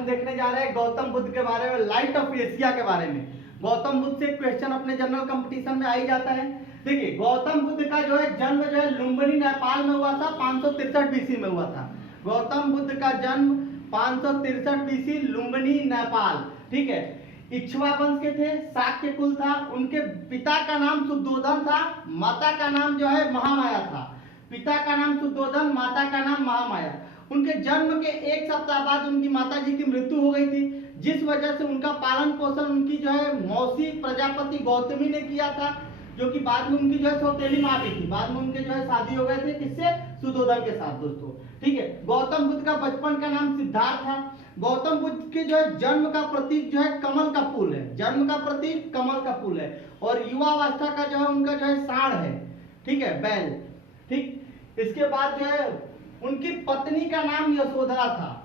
हम देखने जा रहे हैं गौतम बुद्ध के बारे में, लाइट ऑफ एशिया के बारे में। गौतम बुद्ध से क्वेश्चन अपने जनरल कंपटीशन में आ ही जाता है। देखिए गौतम बुद्ध का जो है जन्म जो है लुम्बिनी नेपाल में हुआ था, 563 बीसी में हुआ था। गौतम बुद्ध का जन्म 563 बीसी लुम्बिनी नेपाल, ठीक है। इक्ष्वा वंश के थे, शाक्य कुल था। उनके पिता का नाम शुद्धोधन था, माता का नाम जो है महामाया था। पिता का नाम शुद्धोधन, माता का नाम महामाया। उनके जन्म के एक सप्ताह बाद उनकी माता जी की मृत्यु हो गई थी, जिस वजह से उनका पालन पोषण उनकी जो है मौसी प्रजापति गौतमी ने किया था, जो कि बाद में उनकी जो है सौतेली माँ भी थी। बाद में उनके जो है शादी हो गए थे, किससे? शुद्धोधन के साथ दोस्तों, ठीक है। गौतम बुद्ध का बचपन का नाम सिद्धार्थ था। गौतम बुद्ध के जो है जन्म का प्रतीक जो है कमल का फूल है, जन्म का प्रतीक कमल का फूल है। और युवावस्था का जो है उनका जो है सांड है, ठीक है, बैल, ठीक। इसके बाद जो है उनकी पत्नी का नाम यशोधरा था।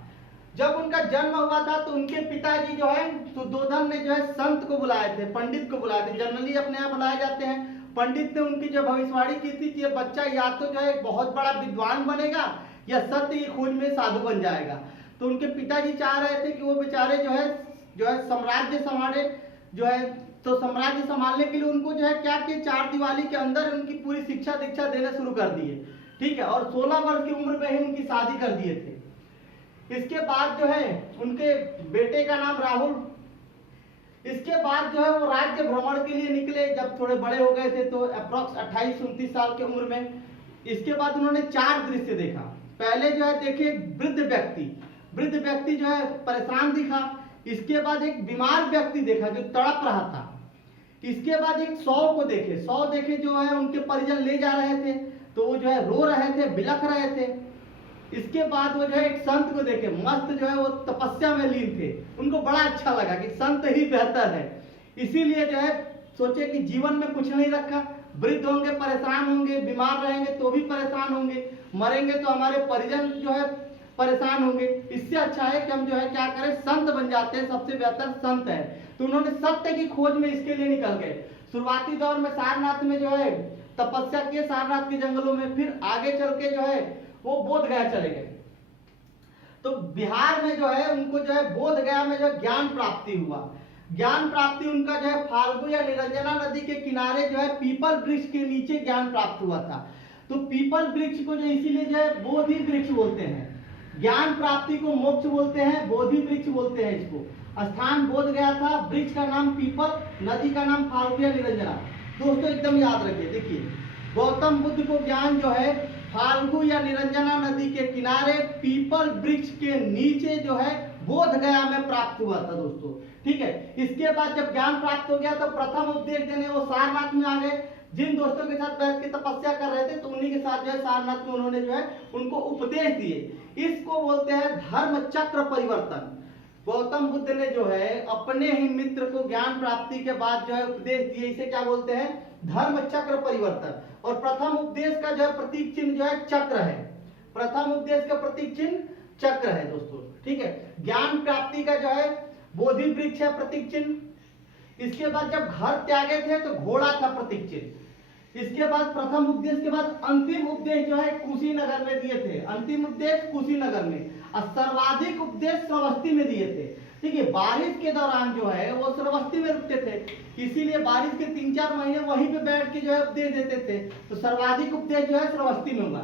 जब उनका जन्म हुआ था तो उनके पिताजी जो है शुद्धोधन ने जो है संत को बुलाए थे, पंडित को बुलाए थे। जनरली अपने यहाँ बुलाए जाते हैं। पंडित ने उनकी जो भविष्यवाणी की थी कि ये बच्चा या तो जो है बहुत बड़ा विद्वान बनेगा या सत्य की खोज में साधु बन जाएगा। तो उनके पिताजी चाह रहे थे कि वो बेचारे जो है साम्राज्य संभाले, जो है तो साम्राज्य संभालने के लिए उनको जो है क्या कि चार दीवारी के अंदर उनकी पूरी शिक्षा दीक्षा देना शुरू कर दिए, ठीक है। और 16 वर्ष की उम्र में ही उनकी शादी कर दिए थे। इसके बाद जो है उनके बेटे का नाम राहुल। इसके बाद जो है वो राज्य भ्रमण के लिए निकले, जब थोड़े बड़े हो गए थे तो अप्रॉक्स 28-29 साल की उम्र में। इसके बाद उन्होंने 4 दृश्य देखा। पहले जो है देखे वृद्ध व्यक्ति जो है परेशान दिखा। इसके बाद एक बीमार व्यक्ति देखा जो तड़प रहा था। इसके बाद एक 100 को देखे, 100 देखे जो है उनके परिजन ले जा रहे थे, तो वो जो है रो रहे थे, बिलख रहे थे। इसके बाद वो जो है एक संत को देखे, मस्त जो है वो तपस्या में लीन थे। उनको बड़ा अच्छा लगा कि संत ही बेहतर है, इसीलिए जो है सोचे कि जीवन में कुछ नहीं रखा, वृद्ध होंगे परेशान होंगे, बीमार रहेंगे तो भी परेशान होंगे, मरेंगे तो हमारे परिजन जो है परेशान होंगे। इससे अच्छा है कि हम जो है क्या करें, संत बन जाते हैं, सबसे बेहतर संत है। तो उन्होंने सत्य की खोज में इसके लिए निकल गए। शुरुआती दौर में सारनाथ में जो है तपस्या किए, सारनाथ के जंगलों में। फिर आगे चल के जो है वो बोध गया चले गए। तो बिहार में जो है उनको जो है बोध गया में जो ज्ञान प्राप्ति हुआ। ज्ञान प्राप्ति उनका जो है फाल्गु या निरंजना नदी के किनारे जो है पीपल वृक्ष के नीचे ज्ञान प्राप्त हुआ था। तो पीपल वृक्ष को जो इसीलिए जो है बोधि वृक्ष बोलते हैं। ज्ञान प्राप्ति को मोक्ष बोलते हैं, बोधि वृक्ष बोलते हैं इसको। स्थान बोध गया था, वृक्ष का नाम पीपल, नदी का नाम फाल्गु या निरंजना। दोस्तों एकदम याद रखिए। देखिए गौतम बुद्ध को ज्ञान जो है फाल्गु या निरंजना नदी के किनारे पीपल वृक्ष के नीचे जो है बोध गया में प्राप्त हुआ था दोस्तों, ठीक है। इसके बाद जब ज्ञान प्राप्त हो गया तो प्रथम उपदेश देने वो सारनाथ में आ गए। जिन दोस्तों के साथ बैठ के तपस्या कर रहे थे तो उन्हीं के साथ जो है सारनाथ में उन्होंने जो है उनको उपदेश दिए। इसको बोलते हैं धर्म चक्र परिवर्तन। गौतम बुद्ध ने जो है अपने ही मित्र को ज्ञान प्राप्ति के बाद जो है उपदेश दिए, इसे क्या बोलते हैं? धर्म चक्र परिवर्तन। और प्रथम उपदेश का जो है प्रतीक चिन्ह जो है चक्र है। प्रथम उपदेश का प्रतीक चिन्ह चक्र है दोस्तों, ठीक है। ज्ञान प्राप्ति का जो है बोधि वृक्ष है प्रतीक चिन्ह। इसके बाद जब घर त्यागे थे तो घोड़ा था प्रतीक चिन्ह। इसके बाद प्रथम उपदेश के बाद अंतिम उपदेश जो है कुशीनगर में दिए थे। अंतिम उपदेश कुशीनगर में, और सर्वाधिक उपदेश श्रावस्ती में दिए थे, ठीक है। बारिश के दौरान जो है वो श्रावस्ती में रुकते थे, इसीलिए बारिश के 3-4 महीने वहीं पे बैठ के जो है उपदेश देते थे। तो सर्वाधिक उपदेश जो है श्रावस्ती में हुआ,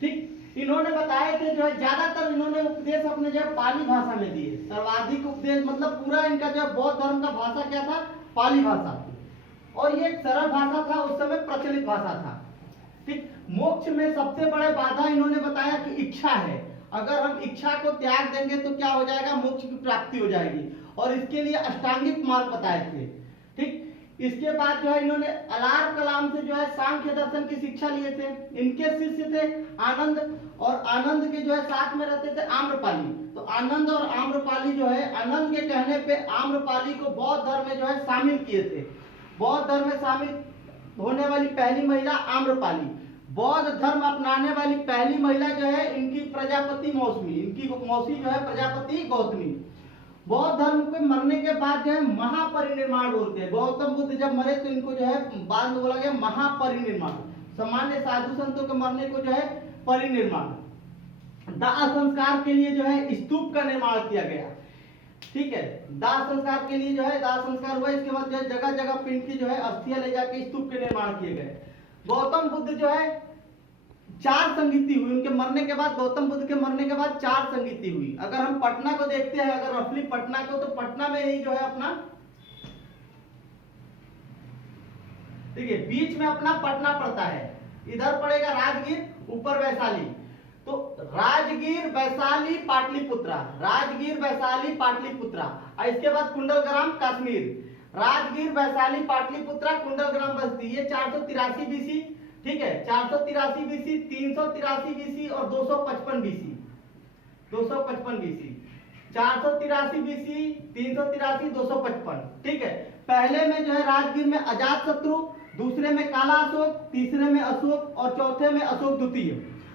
ठीक। इन्होंने बताया कि जो है ज्यादातर इन्होंने उपदेश अपने जो है पाली भाषा में दिए। सर्वाधिक उपदेश मतलब पूरा इनका जो है बौद्ध धर्म का भाषा क्या था? पाली भाषा। और ये सरल भाषा था, उस समय प्रचलित भाषा था, ठीक। मोक्ष में सबसे बड़े बाधा इन्होंने बताया कि इच्छा है। अगर हम इच्छा को त्याग देंगे तो क्या हो जाएगा? मोक्ष की प्राप्ति हो जाएगी। और इसके लिए अष्टांगिक मार्ग बताए थे, ठीक। इसके बाद जो है इन्होंने अलार कलाम से जो है सांख्य दर्शन की शिक्षा लिए थे। इनके शिष्य थे आनंद, और आनंद के जो है साथ में रहते थे आम्रपाली। तो आनंद और आम्रपाली जो है, आनंद के कहने पे आम्रपाली को बौद्ध धर्म में जो है शामिल किए थे। बौद्ध धर्म में शामिल होने वाली पहली महिला आम्रपाली। बौद्ध धर्म अपनाने वाली पहली महिला जो है इनकी प्रजापति मौसमी, इनकी मौसी जो है प्रजापति गौतमी। बौद्ध धर्म के मरने के बाद जो है महापरिनिर्वाण बोलते हैं। गौतम बुद्ध जब मरे तो इनको जो है बाद में बोला गया महापरिनिर्वाण। सामान्य साधु संतों के मरने को जो है परिनिर्वाण। दाह संस्कार के लिए जो है स्तूप का निर्माण किया गया। ठीक है। दाह संस्कार के लिए जो है दाह संस्कार हुआ, इसके बाद जो है जगह जगह पिंड की जो है अस्थियां ले जाके स्तूप के निर्माण किए गए। गौतम बुद्ध जो है 4 संगीति हुई उनके मरने के बाद, गौतम बुद्ध के मरने के बाद 4 संगीति हुई। अगर हम पटना को देखते हैं, अगर रफली पटना को, तो पटना में ही जो है अपना, देखिए बीच में अपना पटना पड़ता है, इधर पड़ेगा राजगीर, ऊपर वैशाली। तो राजगीर, वैशाली, पाटलिपुत्रा, राजगीर, वैशाली, पाटलिपुत्रा, और इसके बाद कुंडलग्राम, कश्मीर। राजगीर, वैशाली, पाटलिपुत्रा, कुंडलग्राम, बस्ती, ये 483 बीसी, ठीक है। 483 बीसी, 383 बीसी और 255 बीसी, 255 बीसी, 483 बीसी, 383, 255, ठीक है। पहले में जो है राजगीर में अजातशत्रु, दूसरे में काला अशोक, तीसरे में अशोक और चौथे में अशोक द्वितीय।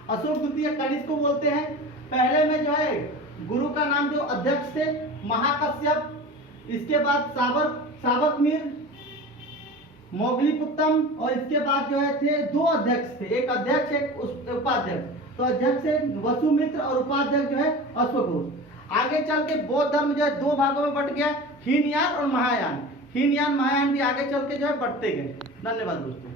अशोक द्वितीय कनिष्क को बोलते हैं। पहले में जो है गुरु का नाम जो अध्यक्ष थे महाकश्यप, इसके बाद साबकमीर, मोगलीपुत्तम, और इसके बाद जो है थे 2 अध्यक्ष थे, एक अध्यक्ष एक उपाध्यक्ष। तो अध्यक्ष है वसुमित्र और उपाध्यक्ष जो है अश्वघोष। आगे चल के बौद्ध धर्म जो है 2 भागों में बट गया, हीनयान और महायान। हीनयान महायान भी आगे चल के जो है बढ़ते गए। धन्यवाद दोस्तों।